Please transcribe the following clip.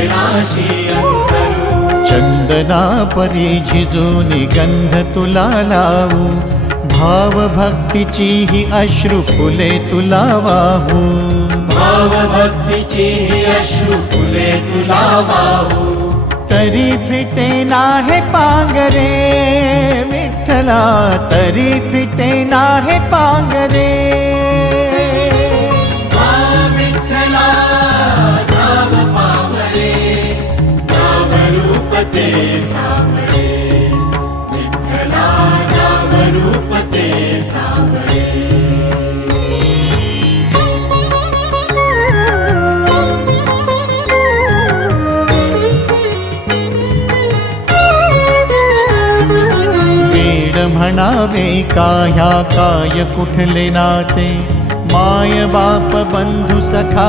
चरणाशी अंतरू। चंदना परी झिजूनी गंध तुला लावू, भाव भक्तीची ही अश्रु फुले तुला वाहू। भाव भक्तीची ही अश्रु फुले तुला वाहू। तरी फिटे नाहे पांगरे विठ्ठला, तरी फिटे नाहे पांगरे। विठ्ठला नाम पावरे, नाम रूप ते सावळे। विठ्ठला नाम रूप ते सावळे। म्हणावे काह्या काय कुठले नाते, माय बाप बंधु सखा